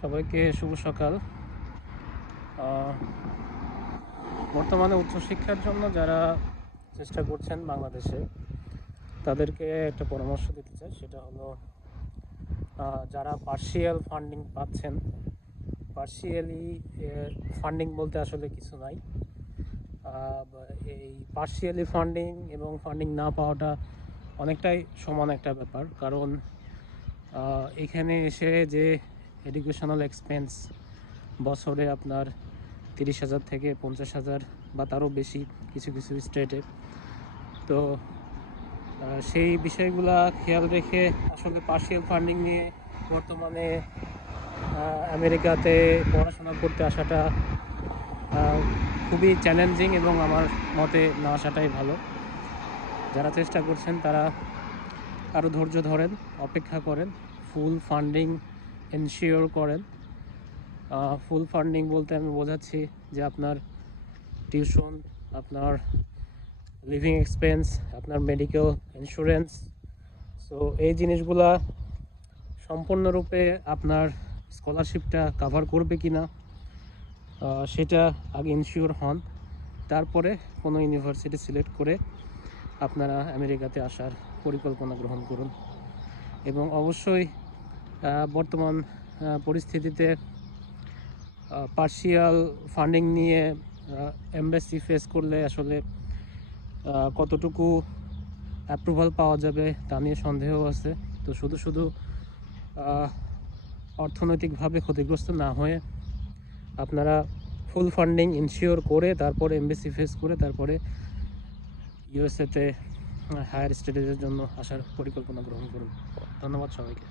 সবাইকে শুভ সকাল। বর্তমানে উচ্চশিক্ষার জন্য যারা চেষ্টা করছেন বাংলাদেশে, তাদেরকে একটা পরামর্শ দিতে চাই, সেটা হলো যারা পার্সিয়াল ফান্ডিং পাচ্ছেন পার্সিয়ালি ফান্ডিং বলতে আসলে কিছু নাই। এই পার্সিয়ালি ফান্ডিং এবং ফান্ডিং না পাওয়াটা অনেকটাই সমান একটা ব্যাপার, কারণ এখানে এসে যে এডুকেশনাল এক্সপেন্স বছরে আপনার তিরিশ হাজার থেকে পঞ্চাশ হাজার বা তারও বেশি কিছু কিছু স্টেটে তো সেই বিষয়গুলা খেয়াল রেখে আসলে পার্সিয়াল ফান্ডিং নিয়ে বর্তমানে আমেরিকাতে পড়াশোনা করতে আসাটা খুবই চ্যালেঞ্জিং এবং আমার মতে না আসাটাই ভালো। যারা চেষ্টা করছেন তারা আরও ধৈর্য ধরেন, অপেক্ষা করেন ফুল ফান্ডিং এনশিওর করেন। ফুল ফান্ডিং বলতে আমি বোঝাচ্ছি যে আপনার টিউশন আপনার লিভিং এক্সপেন্স আপনার মেডিকেল ইন্স্যুরেন্স সো এই জিনিসগুলা সম্পূর্ণরূপে আপনার স্কলারশিপটা কাভার করবে কি না সেটা আগে ইনশিওর হন। তারপরে কোনো ইউনিভার্সিটি সিলেক্ট করে আপনারা আমেরিকাতে আসার পরিকল্পনা গ্রহণ করুন। এবং অবশ্যই বর্তমান পরিস্থিতিতে পার্শিয়াল ফান্ডিং নিয়ে এমবেসি ফেস করলে আসলে কতটুকু অ্যাপ্রুভাল পাওয়া যাবে তা নিয়ে সন্দেহ আছে। তো শুধু শুধু অর্থনৈতিকভাবে ক্ষতিগ্রস্ত না হয়ে আপনারা ফুল ফান্ডিং ইনশিওর করে, তারপরে এমবেসি ফেস করে, তারপরে ইউএসএতে হায়ার স্টাডিজের জন্য আসার পরিকল্পনা গ্রহণ করুন। ধন্যবাদ সবাইকে।